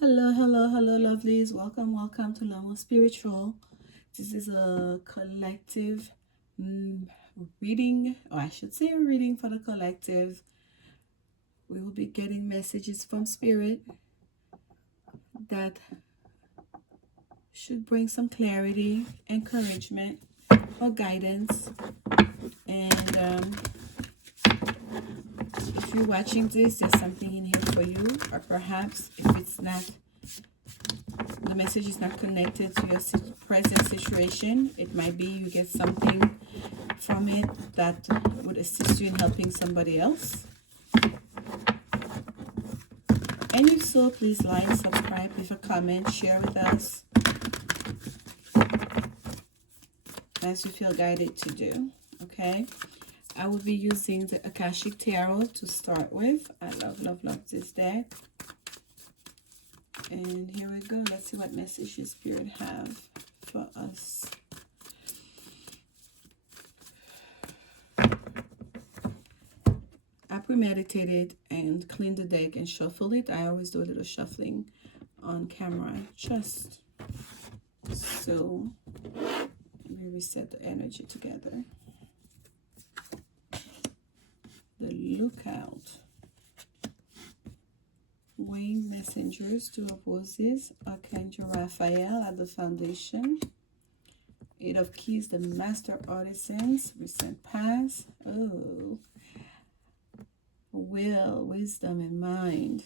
Hello, hello, hello, lovelies. Welcome to Lanmou Spiritual. This is a collective reading, or I should say a reading for the collective. We will be getting messages from Spirit that should bring some clarity, encouragement, or guidance. And if you're watching this, there's something in here for you, or perhaps if it's not, the message is not connected to your present situation, it might be you get something from it that would assist you in helping somebody else. And if so, please like, subscribe, leave a comment, share with us as you feel guided to do. Okay, I will be using the Akashic Tarot to start with. I love this deck. And here we go. Let's see what messages Spirit have for us. I premeditated and cleaned the deck and shuffled it. I always do a little shuffling on camera just so we reset the energy together. The Lookout. Winged Messengers, Two of Roses, Archangel Raphael at the foundation. Eight of Keys, the Master Artisans, recent past. Oh, will, wisdom, and mind.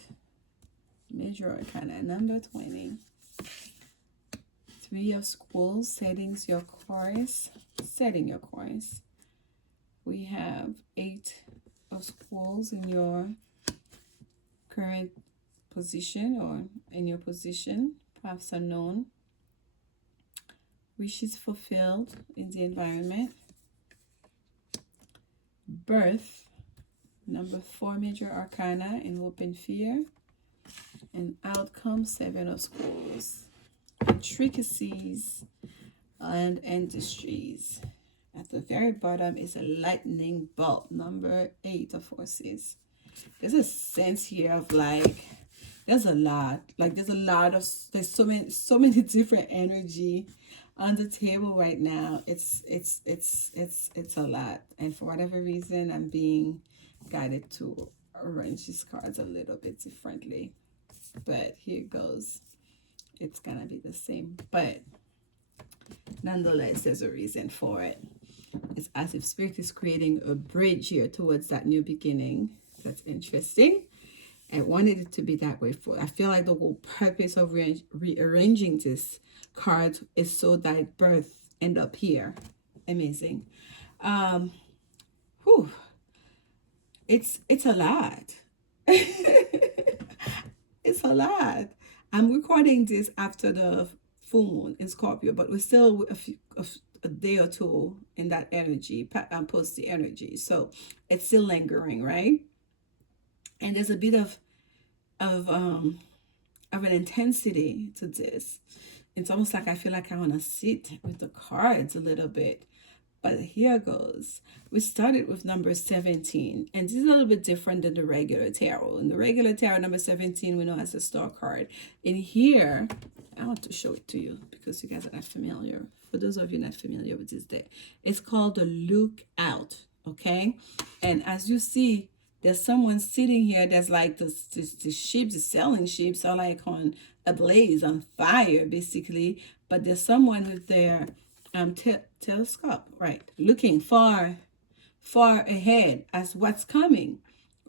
Major Arcana, number 20. Three of Squirrels, setting your course. We have Eight of Squirrels in your current position or in your position, perhaps unknown. Wishes fulfilled in the environment. Birth, number 4, Major Arcana in Hope and Fear. And outcome, Seven of Swords. Intricacies and industries. At the very bottom is a lightning bolt, number 8 of Horses. There's a sense here of like, there's so many different energy on the table right now. It's a lot, and for whatever reason I'm being guided to arrange these cards a little bit differently, but here goes. It's gonna be the same, but nonetheless there's a reason for it. It's as if Spirit is creating a bridge here towards that new beginning. That's interesting. I wanted it to be that way. I feel like the whole purpose of rearranging this card is so that birth end up here. Amazing. It's a lot. It's a lot. I'm recording this after the full moon in Scorpio, but we're still a day or two in that energy, post the energy. So it's still lingering, right? And there's a bit of an intensity to this. It's almost like I feel like I want to sit with the cards a little bit. But here goes. We started with number 17. And this is a little bit different than the regular tarot. In the regular tarot, number 17, we know as a star card. In here, I want to show it to you because you guys are not familiar. For those of you not familiar with this deck, it's called the Lookout. Okay? And as you see, there's someone sitting here that's like the sheep, the selling sheep, are like on a blaze, on fire, basically. But there's someone with their telescope, right, looking far ahead as what's coming.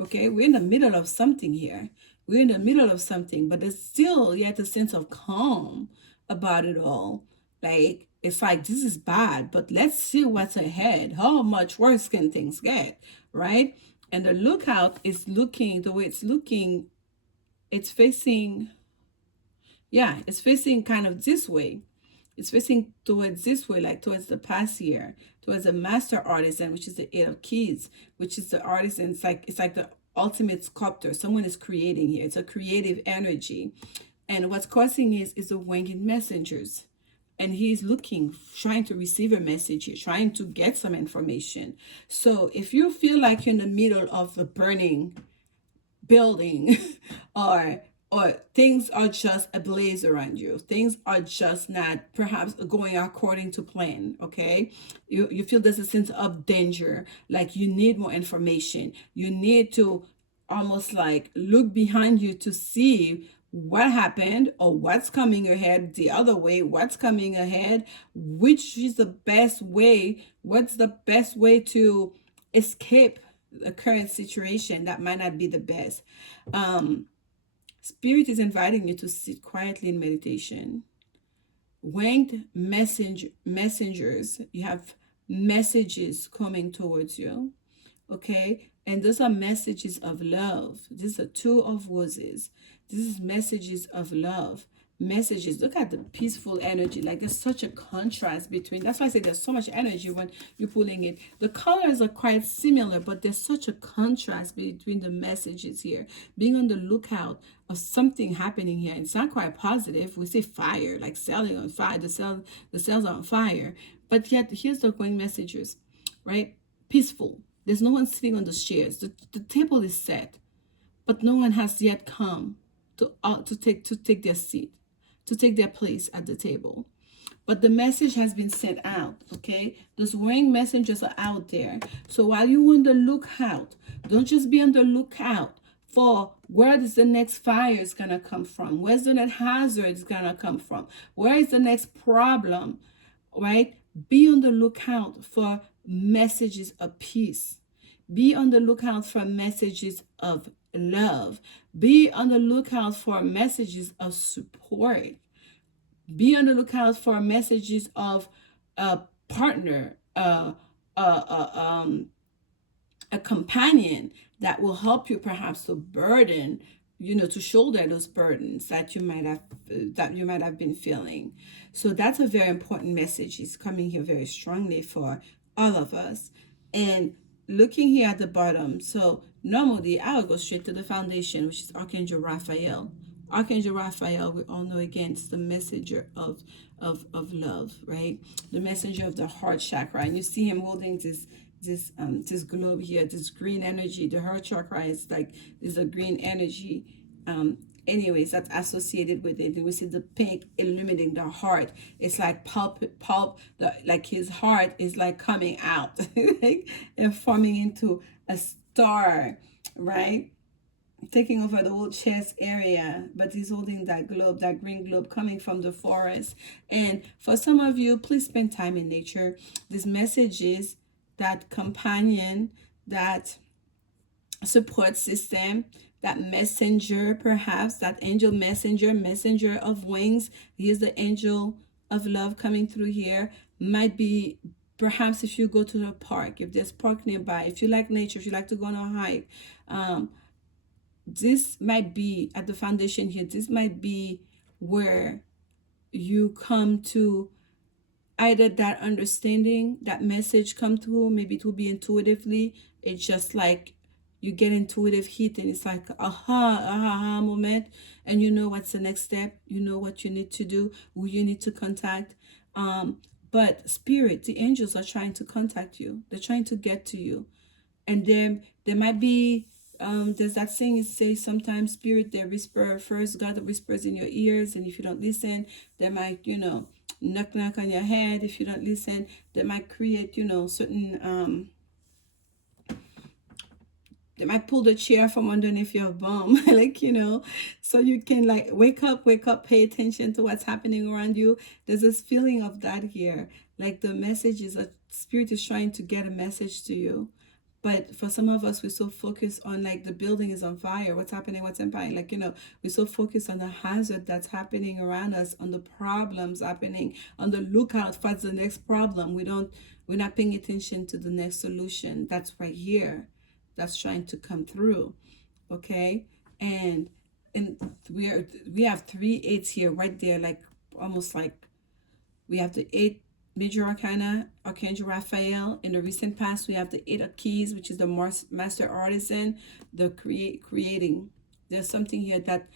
Okay, we're in the middle of something here. We're in the middle of something, but there's still yet a sense of calm about it all. Like, it's like, this is bad, but let's see what's ahead. How much worse can things get, right? And the Lookout is looking, the way it's looking, it's facing, yeah, it's facing kind of this way. It's facing towards this way, like towards the past year, towards the Master Artisan, which is the Eight of Keys, which is the artisan. It's like the ultimate sculptor. Someone is creating here. It's a creative energy. And what's causing is the Winged Messengers. And he's looking, trying to receive a message here, trying to get some information. So if you feel like you're in the middle of a burning building or or things are just ablaze around you. Things are just not perhaps going according to plan. Okay, you feel there's a sense of danger, like you need more information. You need to almost like look behind you to see what happened or what's coming ahead, the other way, what's coming ahead, which is the best way, what's the best way to escape the current situation that might not be the best. Spirit is inviting you to sit quietly in meditation. Winged messengers, you have messages coming towards you, okay? And those are messages of love. These are two of roses. This is messages of love. Messages. Look at the peaceful energy. Like there's such a contrast between. That's why I say there's so much energy when you're pulling it. The colors are quite similar, but there's such a contrast between the messages here. Being on the lookout of something happening here. It's not quite positive. We say fire, like selling on fire. The cells are on fire. But yet here's the going messages, right? Peaceful. There's no one sitting on the chairs. The table is set, but no one has yet come to take their seat, to take their place at the table. But the message has been sent out, okay? Those warring messengers are out there. So while you're on the lookout, don't just be on the lookout for where is the next fire is going to come from? Where's the next hazard is going to come from? Where is the next problem, right? Be on the lookout for messages of peace. Be on the lookout for messages of love. Be on the lookout for messages of support. Be on the lookout for messages of a partner, a companion that will help you perhaps to burden, to shoulder those burdens that you might have been feeling. So that's a very important message. It's coming here very strongly for all of us. And looking here at the bottom, so normally I will go straight to the foundation, which is Archangel Raphael. Archangel Raphael, we all know, again, it's the messenger of love, right? The messenger of the heart chakra. And you see him holding this globe here, this green energy. The heart chakra is a green energy. Anyways, that's associated with it. And we see the pink illuminating the heart. It's like pulp. Like his heart is like coming out and forming into a star, right? Taking over the whole chest area, but he's holding that globe, that green globe coming from the forest. And for some of you, please spend time in nature. This message is that companion, that support system, that messenger, perhaps that angel messenger of wings. Here's the angel of love coming through here. Might be perhaps if you go to the park, if there's park nearby, if you like nature, if you like to go on a hike, this might be at the foundation here. This might be where you come to either that understanding, that message come through. Maybe it will be intuitively. It's just like you get intuitive hit and it's like aha moment, and you know what's the next step. You know what you need to do, who you need to contact. But spirit, the angels are trying to contact you. They're trying to get to you. And then there might be there's that saying, it says sometimes spirit, they whisper first. God whispers in your ears, and if you don't listen, they might, knock on your head. If you don't listen, they might create, certain they might pull the chair from underneath your bum, so you can wake up, pay attention to what's happening around you. There's this feeling of that here, like the message is that spirit is trying to get a message to you. But for some of us, we're so focused on the building is on fire. What's happening? What's happening? We're so focused on the hazard that's happening around us, on the problems happening, on the lookout for the next problem. We're not paying attention to the next solution. That's right here. That's trying to come through. Okay. And we have 3 8s here right there, almost like we have the 8 major arcana, Archangel Raphael. In the recent past, we have the 8 of keys, which is the master artisan, the creating. There's something here that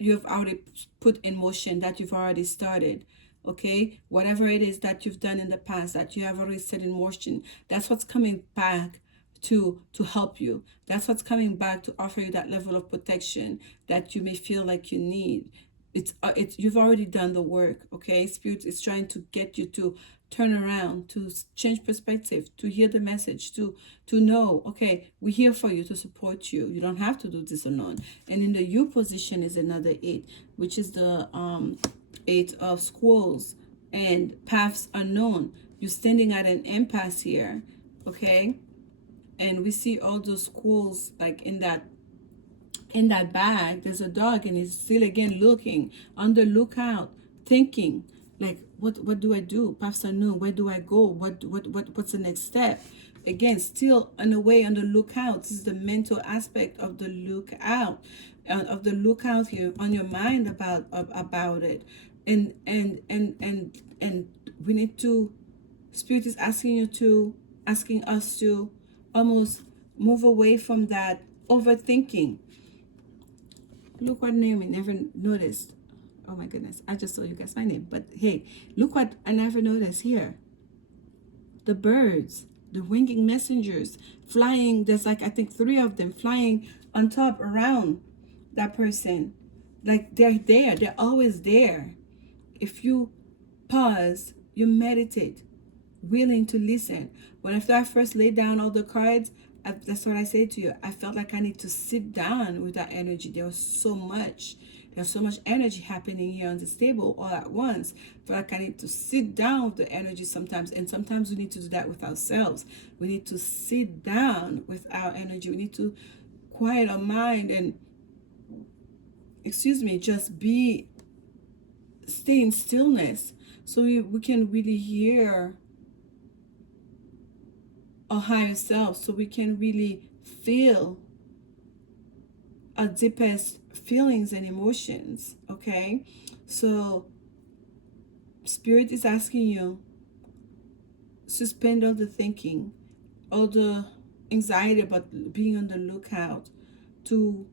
you've already put in motion, that you've already started. Okay, whatever it is that you've done in the past, that you have already set in motion, that's what's coming back to help you. That's what's coming back to offer you that level of protection that you may feel like you need. It's you've already done the work. Okay, Spirit is trying to get you to turn around, to change perspective, to hear the message, to know, okay, we're here for you, to support you. You don't have to do this alone. And in the you position is another 8, which is the 8 of scrolls and paths unknown. You're standing at an impasse here. Okay, and we see all those schools like in that bag. There's a dog, and he's still again looking on the lookout, thinking like, what do I do? Paths unknown. Where do I go? What's the next step? Again, still on the way, on the lookout. This is the mental aspect of the lookout, here on your mind about it. And we need to, Spirit is asking us to almost move away from that overthinking. Look what name I never noticed. Oh my goodness, I just saw you guys my name. But hey, look what I never noticed here. The birds, the winging messengers flying. There's like, I think 3 of them flying on top around that person. Like they're there, they're always there. If you pause, you meditate, willing to listen. When after I first laid down all the cards, that's what I say to you. I felt like I need to sit down with that energy. There's so much energy happening here on this table all at once. I feel like I need to sit down with the energy sometimes. And sometimes we need to do that with ourselves. We need to sit down with our energy. We need to quiet our mind and, just stay in stillness, so we can really hear our higher self, so we can really feel our deepest feelings and emotions. Okay, so Spirit is asking you, suspend all the thinking, all the anxiety about being on the lookout, to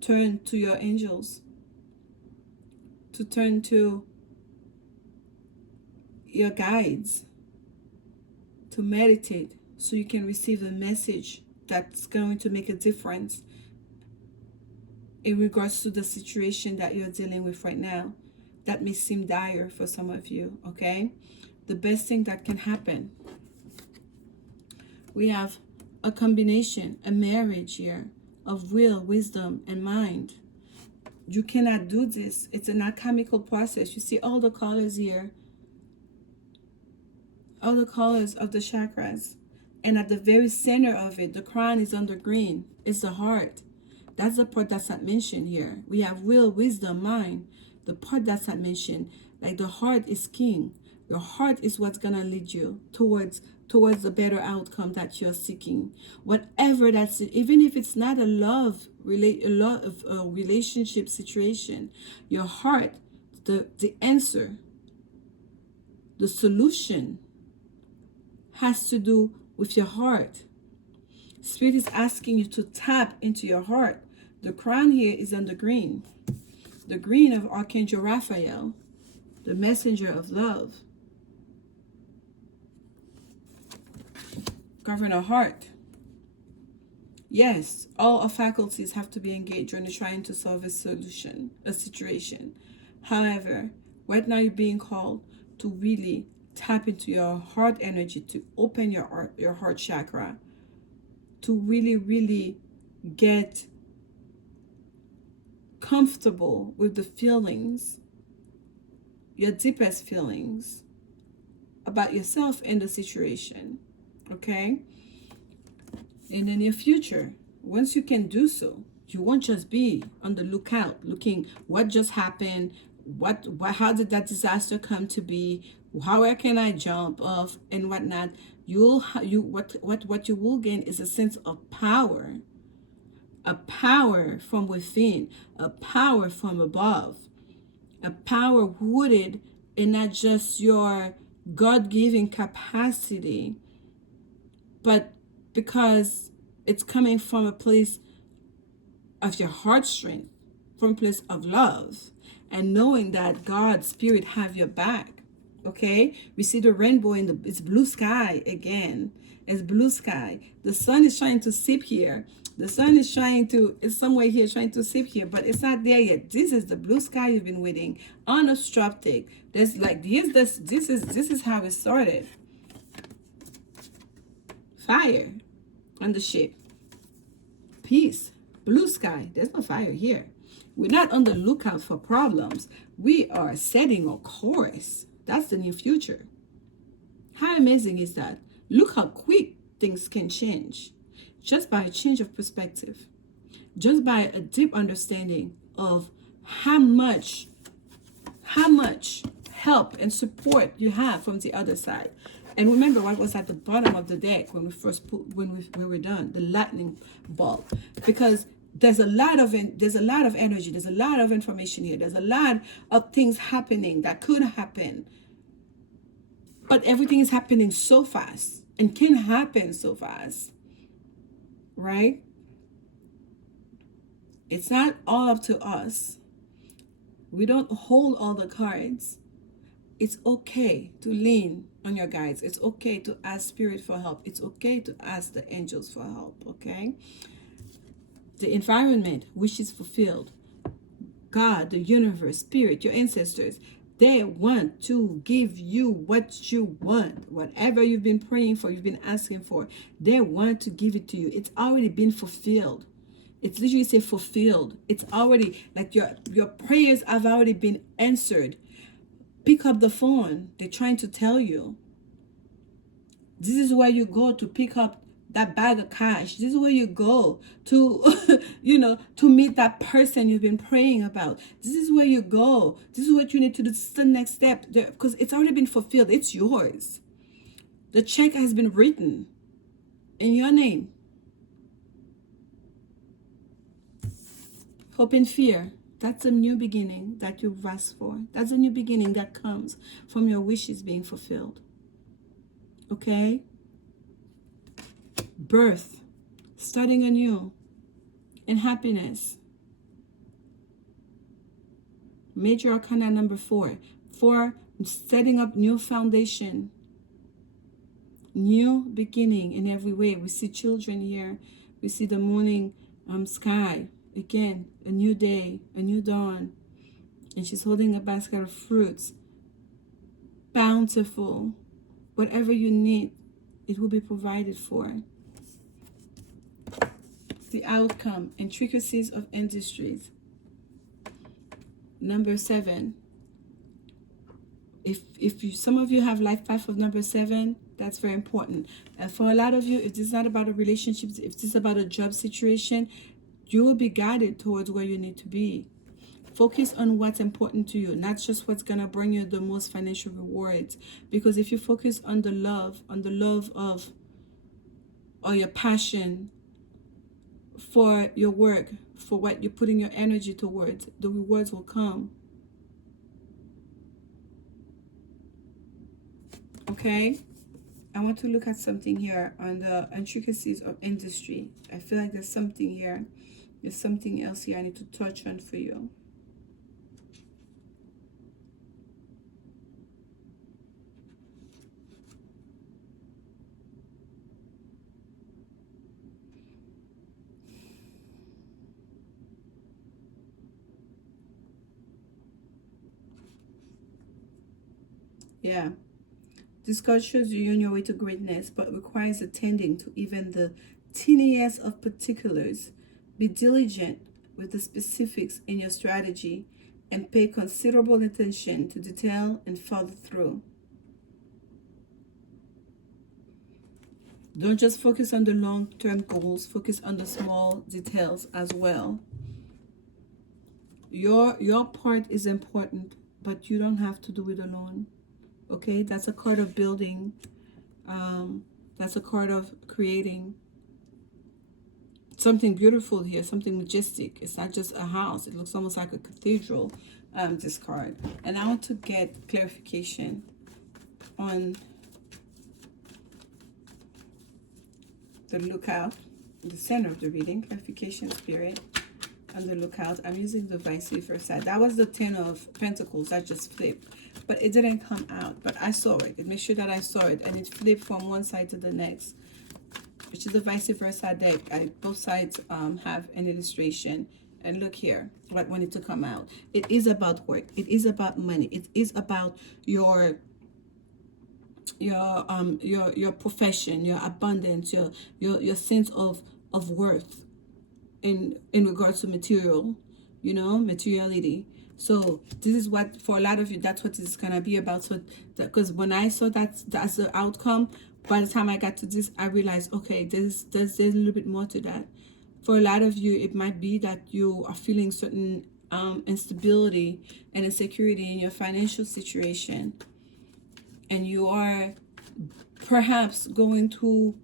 turn to your angels, to turn to your guides, to meditate, so you can receive a message that's going to make a difference in regards to the situation that you're dealing with right now. That may seem dire for some of you. Okay, the best thing that can happen, we have a combination, a marriage here of will, wisdom, and mind. You cannot do this. It's an alchemical process. You see all the colors here, all the colors of the chakras. And at the very center of it, the crown is under green. It's the heart. That's the part that's not mentioned here. We have will, wisdom, mind. The part that's not mentioned, like the heart is king. Your heart is what's going to lead you towards the better outcome that you're seeking. Whatever that's it, even if it's not a relationship situation, your heart, the answer, the solution has to do with your heart. Spirit is asking you to tap into your heart. The crown here is on the green. The green of Archangel Raphael, the messenger of love. Govern our heart. Yes, all our faculties have to be engaged when you're trying to solve a situation. However, right now you're being called to really tap into your heart energy, to open your heart chakra, to really get comfortable with the feelings, your deepest feelings about yourself and the situation. Okay? In the near future, once you can do so, you won't just be on the lookout looking what just happened, how did that disaster come to be, where can I jump off and whatnot. What you will gain is a sense of power, a power from within, a power from above, a power rooted in not just your God-given capacity, but because it's coming from a place of your heart strength, from a place of love, and knowing that God, Spirit have your back. Okay, we see the rainbow in it's blue sky again. It's blue sky. The sun is trying to sip here. The sun is trying to, it's somewhere here trying to sip here, but it's not there yet. This is the blue sky you've been waiting, unobstructed. There's like this is how it started. Fire on the ship. Peace. Blue sky. There's no fire here. We're not on the lookout for problems. We are setting a course. That's the new future. How amazing is that? Look how quick things can change. Just by a change of perspective. Just by a deep understanding of how much help and support you have from the other side. And remember what was at the bottom of the deck when we first when we were done, the lightning bolt. Because there's a lot of energy, there's a lot of information here. There's a lot of things happening that could happen. But everything is happening so fast and can happen so fast. Right? It's not all up to us. We don't hold all the cards. It's okay to lean on your guides. It's okay to ask spirit for help. It's okay to ask the angels for help, okay? The environment which is fulfilled, God, the universe, spirit, your ancestors, they want to give you what you want. Whatever you've been praying for, you've been asking for, they want to give it to you. It's already been fulfilled. It's literally say fulfilled. It's already, like your prayers have already been answered. Pick up the phone. They're trying to tell you. This is where you go to pick up that bag of cash. This is where you go to, to meet that person you've been praying about. This is where you go. This is what you need to do. This is the next step. Because it's already been fulfilled. It's yours. The check has been written in your name. Hope and fear. That's a new beginning that you've asked for. That's a new beginning that comes from your wishes being fulfilled. Okay? Birth, starting anew, and happiness. Major Arcana number 4. 4, setting up new foundation. New beginning in every way. We see children here. We see the morning sky. Again, a new day, a new dawn. And she's holding a basket of fruits. Bountiful. Whatever you need, it will be provided for. The outcome, intricacies of industries. Number 7. If some of you have life path of number 7, that's very important. And for a lot of you, if this is not about a relationship, if this is about a job situation, you will be guided towards where you need to be. Focus on what's important to you, not just what's going to bring you the most financial rewards. Because if you focus on the love of, or your passion for your work, for what you're putting your energy towards, the rewards will come. Okay? I want to look at something here on the intricacies of industry. I feel like there's something here. There's something else here I need to touch on for you. Yeah. This card shows you on your way to greatness, but requires attending to even the teeniest of particulars. Be diligent with the specifics in your strategy and pay considerable attention to detail and follow through. Don't just focus on the long-term goals, focus on the small details as well. Your part is important, but you don't have to do it alone. Okay, that's a card of building. That's a card of creating something beautiful here, something majestic. It's not just a house. It looks almost like a cathedral, this card. And I want to get clarification on the lookout, the center of the reading. Clarification, spirit. on the lookout. I'm using the vice versa. That was the 10 of Pentacles that just flipped, but it didn't come out, but I saw it. It made sure that I saw it, and it flipped from one side to the next, which is the vice versa deck. Both sides have an illustration. And look here, what wanted to come out. It is about work. It is about money. It is about your profession, your abundance, your sense of worth in regards to material, you know, materiality. So this is what, for a lot of you, that's what it's gonna be about. So because when I saw that's the outcome, by the time I got to this, I realized, okay, there's a little bit more to that. For a lot of you, it might be that you are feeling certain instability and insecurity in your financial situation, and you are perhaps going to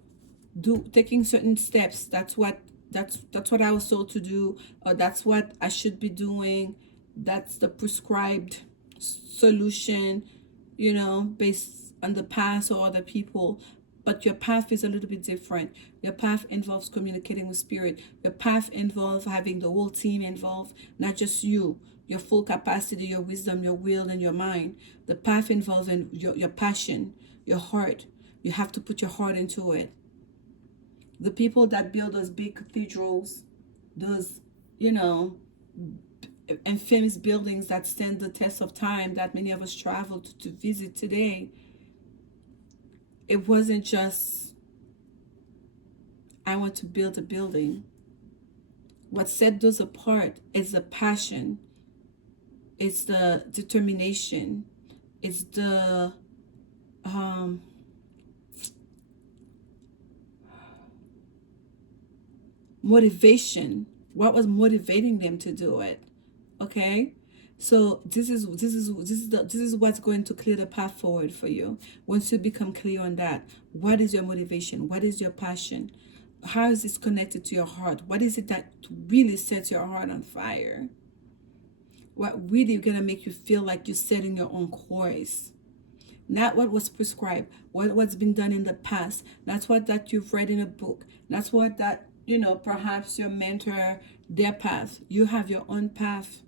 taking certain steps. That's what I was told to do, or that's what I should be doing. That's the prescribed solution, you know, based on the past or other people. But your path is a little bit different. Your path involves communicating with spirit. Your path involves having the whole team involved, not just you, your full capacity, your wisdom, your will, and your mind. The path involves your passion, your heart. You have to put your heart into it. The people that build those big cathedrals, those, you know, and famous buildings that stand the test of time that many of us travel to visit today, it wasn't just, I want to build a building. What set those apart is the passion. It's the determination. It's the motivation. What was motivating them to do it? Okay? So this is what's going to clear the path forward for you. Once you become clear on that, what is your motivation? What is your passion? How is this connected to your heart? What is it that really sets your heart on fire? What really gonna make you feel like you're setting your own course? Not what was prescribed, what's been done in the past. That's what that you've read in a book. That's what that, you know, perhaps your mentor, their path. You have your own path,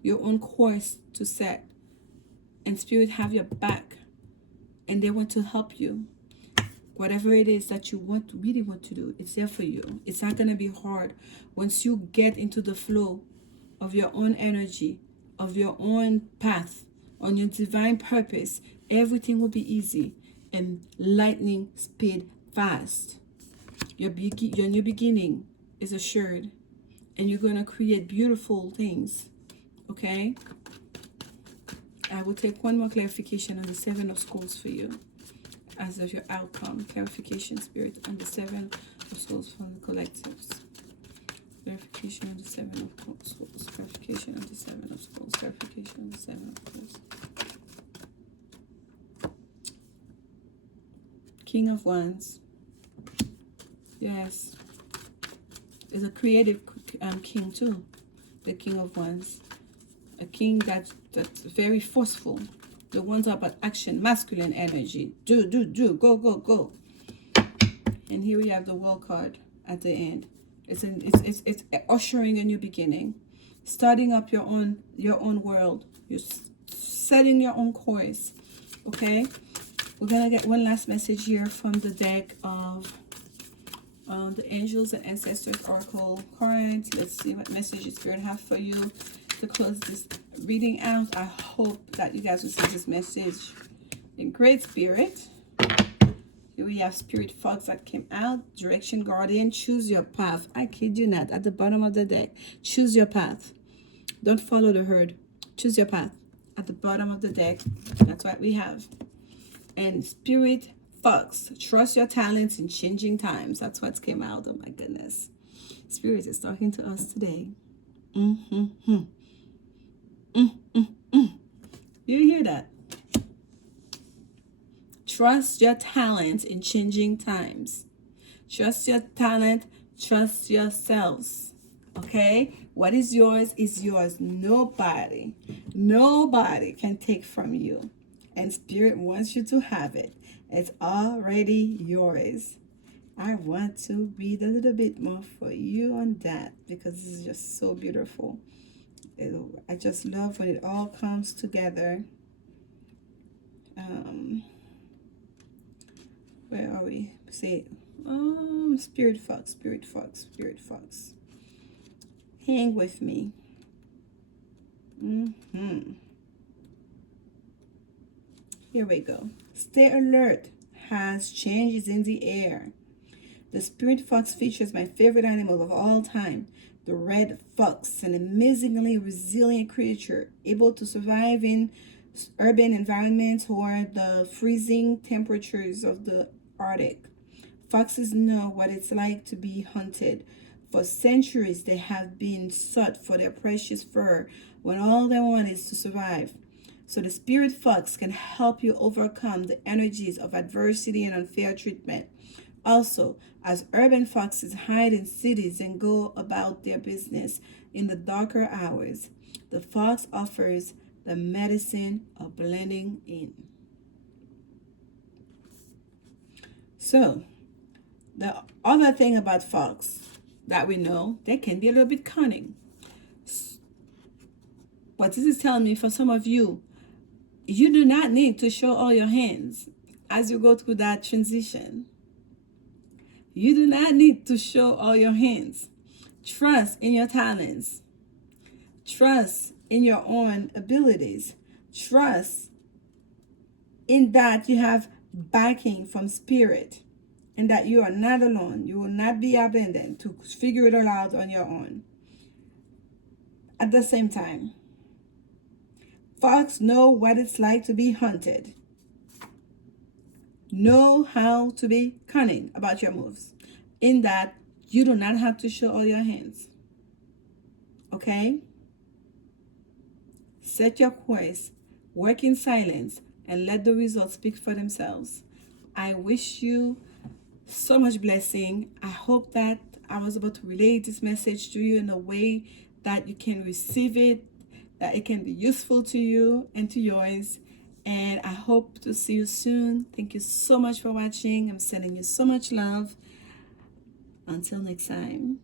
your own course to set, and spirit have your back, and they want to help you. Whatever it is that you really want to do, it's there for you. It's not going to be hard. Once you get into the flow of your own energy, of your own path, on your divine purpose, everything will be easy and lightning speed fast. Your new beginning is assured, and you're going to create beautiful things. Okay, I will take one more clarification on the Seven of Swords for you as of your outcome. Clarification, spirit, on the Seven of Swords from the collectives. Clarification on the Seven of Swords. Clarification on the Seven of Swords. Clarification on the Seven of Swords. King of Wands. Yes, there's a creative king too. The King of Wands. A king that's very forceful. The ones are about action, masculine energy. Do, go, go. And here we have the World card at the end. It's ushering a new beginning, starting up your own world. You're setting your own course. Okay, we're gonna get one last message here from the deck of the Angels and Ancestors Oracle cards. Let's see what message Spirit have for you to close this reading out. I hope that you guys will see this message in great spirit. Here we have Spirit Fox that came out. Direction Guardian. Choose your path. I kid you not. At the bottom of the deck. Choose your path. Don't follow the herd. Choose your path. At the bottom of the deck. That's what we have. And Spirit Fox. Trust your talents in changing times. That's what came out. Oh my goodness. Spirit is talking to us today. You hear that? Trust your talent in changing times. Trust your talent. Trust yourselves. Okay? What is yours is yours. Nobody can take from you. And Spirit wants you to have it. It's already yours. I want to read a little bit more for you on that because this is just so beautiful. I just love when it all comes together. Where are we? Say, Spirit Fox, Spirit Fox, Spirit Fox. Hang with me. Here we go. Stay alert. Has changes in the air. The Spirit Fox features my favorite animal of all time, the red fox, an amazingly resilient creature able to survive in urban environments or the freezing temperatures of the Arctic. Foxes know what it's like to be hunted. For centuries, they have been sought for their precious fur when all they want is to survive. So the Spirit Fox can help you overcome the energies of adversity and unfair treatment. Also, as urban foxes hide in cities and go about their business in the darker hours, the fox offers the medicine of blending in. So, the other thing about fox that we know, they can be a little bit cunning. What this is telling me, for some of you, you do not need to show all your hands as you go through that transition. You do not need to show all your hands. Trust in your talents. Trust in your own abilities. Trust in that you have backing from spirit and that you are not alone. You will not be abandoned to figure it all out on your own. At the same time, fox know what it's like to be hunted. Know how to be cunning about your moves, in that you do not have to show all your hands. Okay? Set your course, work in silence, and let the results speak for themselves. I wish you so much blessing. I hope that I was able to relay this message to you in a way that you can receive it, that it can be useful to you and to yours. And I hope to see you soon. Thank you so much for watching. I'm sending you so much love. Until next time.